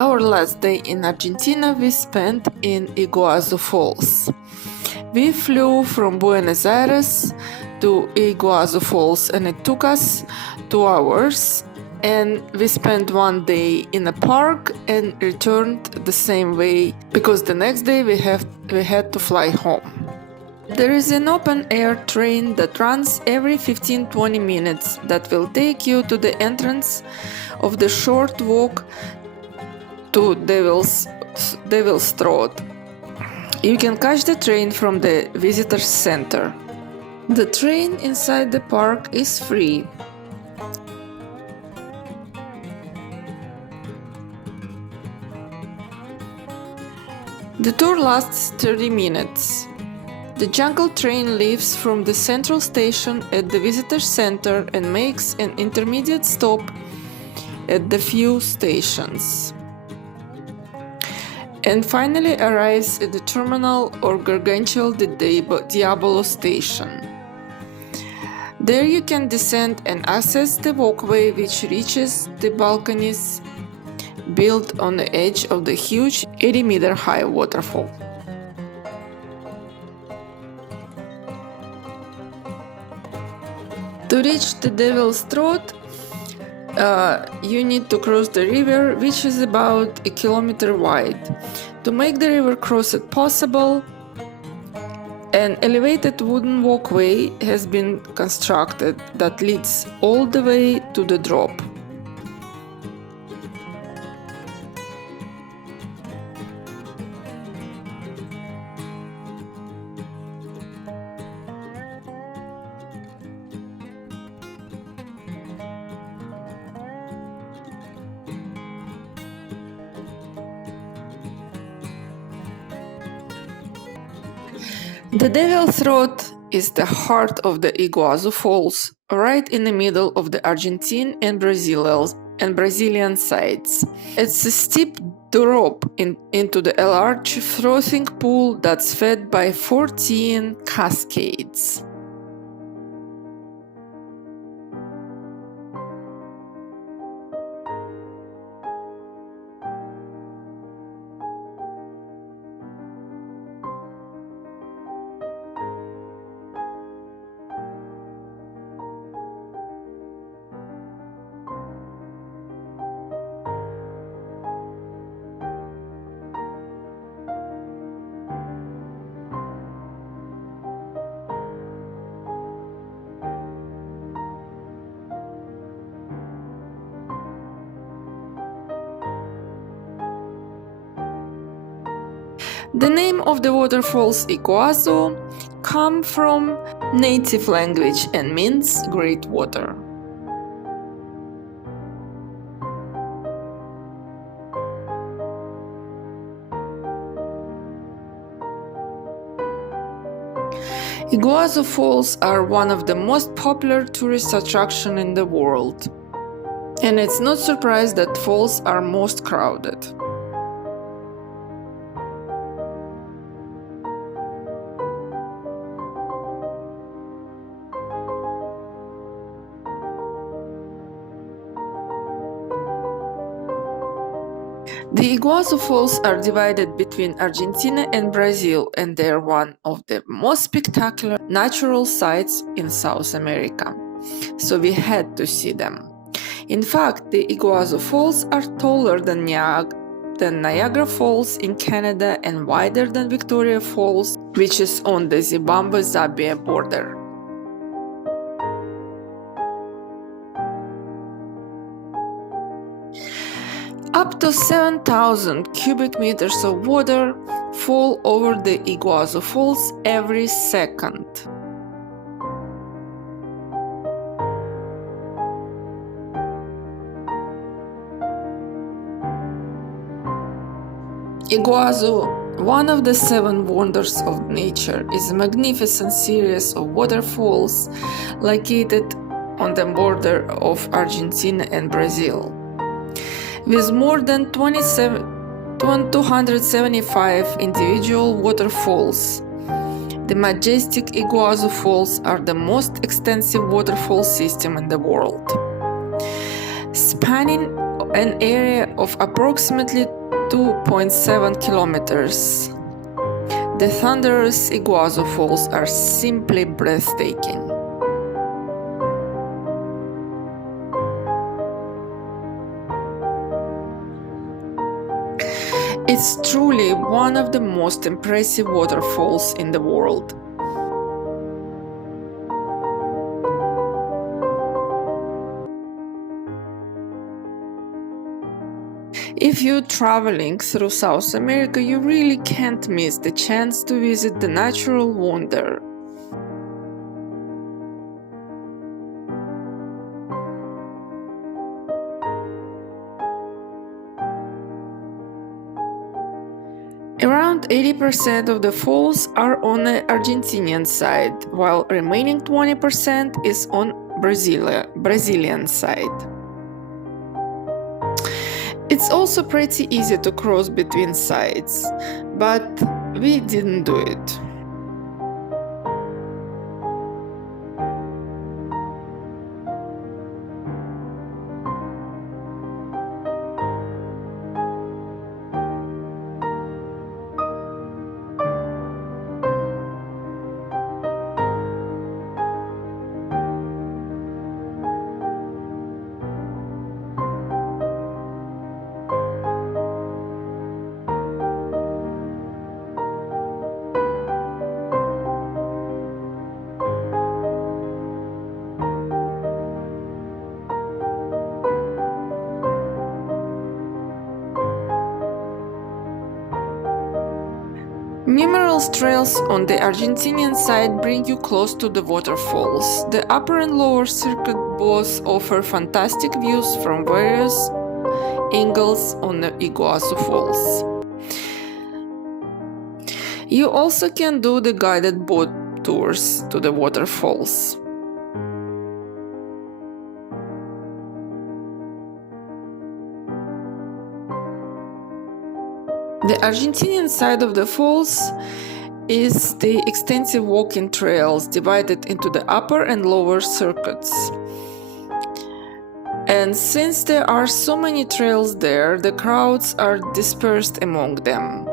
Our last day in Argentina we spent in Iguazu Falls. We flew from Buenos Aires to Iguazu Falls and it took us 2 hours, and we spent one day in a park and returned the same way because the next day we had to fly home. There is an open air train that runs every 15-20 minutes that will take you to the entrance of the short walk to Devil's Throat. You can catch the train from the visitor center. The train inside the park is free. The tour lasts 30 minutes. The jungle train leaves from the central station at the visitor center and makes an intermediate stop at the few stations, and finally arrives at the terminal or Gargantual de Diablo station. There you can descend and access the walkway which reaches the balconies built on the edge of the huge 80-meter high waterfall. To reach the Devil's Throat, you need to cross the river, which is about a kilometer wide. To make the river crossing possible, an elevated wooden walkway has been constructed that leads all the way to the drop. The Devil's Throat is the heart of the Iguazu Falls, right in the middle of the Argentine and Brazilian sides. It's a steep drop into the large frothing pool that's fed by 14 cascades. The name of the waterfalls Iguazu come from native language and means great water. Iguazu Falls are one of the most popular tourist attractions in the world, and it's not surprised that falls are most crowded. The Iguazu Falls are divided between Argentina and Brazil, and they are one of the most spectacular natural sights in South America, so we had to see them. In fact, the Iguazu Falls are taller than Niagara Falls in Canada and wider than Victoria Falls, which is on the Zimbabwe-Zambia border. Up to 7,000 cubic meters of water fall over the Iguazu Falls every second. Iguazu, one of the 7 wonders of nature, is a magnificent series of waterfalls located on the border of Argentina and Brazil. With more than 275 individual waterfalls, the majestic Iguazu Falls are the most extensive waterfall system in the world. Spanning an area of approximately 2.7 kilometers. The thunderous Iguazu Falls are simply breathtaking. It's truly one of the most impressive waterfalls in the world. If you're traveling through South America, you really can't miss the chance to visit the natural wonder. Around 80% of the falls are on the Argentinian side, while remaining 20% is on Brazilian side. It's also pretty easy to cross between sides, but we didn't do it. Numerous trails on the Argentinian side bring you close to the waterfalls. The upper and lower circuit both offer fantastic views from various angles on the Iguazu Falls. You also can do the guided boat tours to the waterfalls. The Argentinian side of the falls is the extensive walking trails divided into the upper and lower circuits. And since there are so many trails there, the crowds are dispersed among them.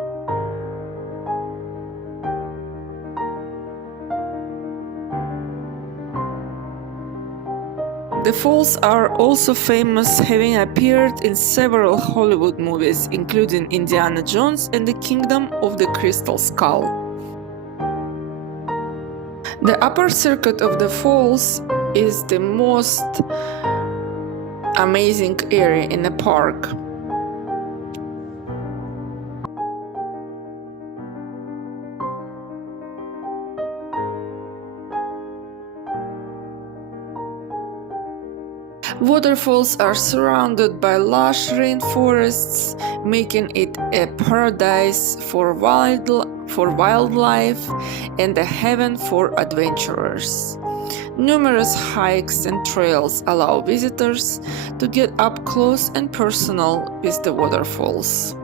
The falls are also famous, having appeared in several Hollywood movies, including Indiana Jones and the Kingdom of the Crystal Skull. The upper circuit of the falls is the most amazing area in the park. Waterfalls are surrounded by lush rainforests, making it a paradise for wildlife and a heaven for adventurers. Numerous hikes and trails allow visitors to get up close and personal with the waterfalls.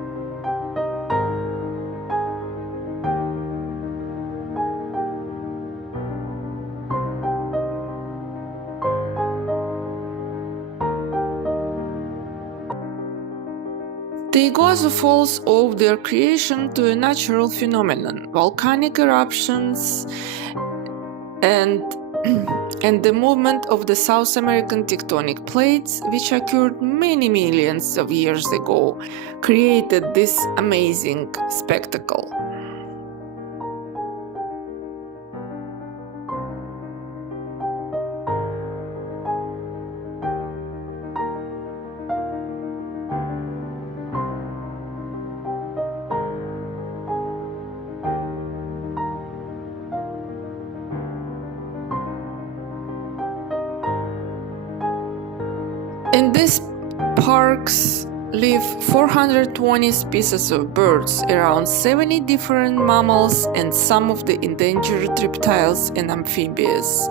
The Iguazu Falls owe their creation to a natural phenomenon, volcanic eruptions, and the movement of the South American tectonic plates, which occurred many millions of years ago, created this amazing spectacle. In these parks live 420 species of birds, around 70 different mammals, and some of the endangered reptiles and amphibians.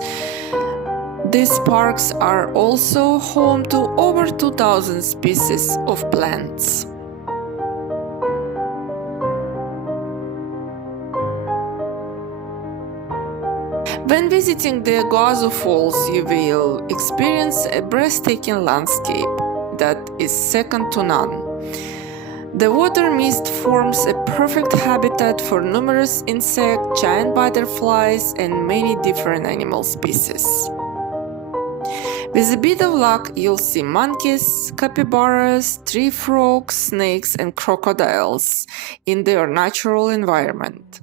These parks are also home to over 2,000 species of plants. When visiting the Iguazu Falls, you will experience a breathtaking landscape. that is second to none. The water mist forms a perfect habitat for numerous insects, giant butterflies, and many different animal species. With a bit of luck, you'll see monkeys, capybaras, tree frogs, snakes, and crocodiles in their natural environment.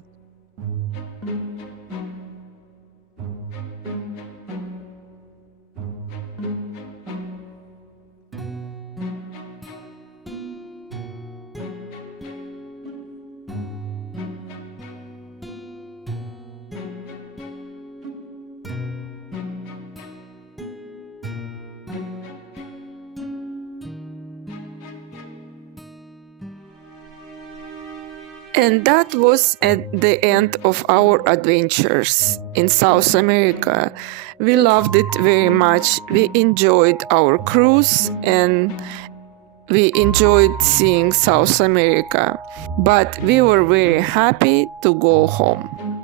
And that was at the end of our adventures in South America. We loved it very much. We enjoyed our cruise and we enjoyed seeing South America. But we were very happy to go home.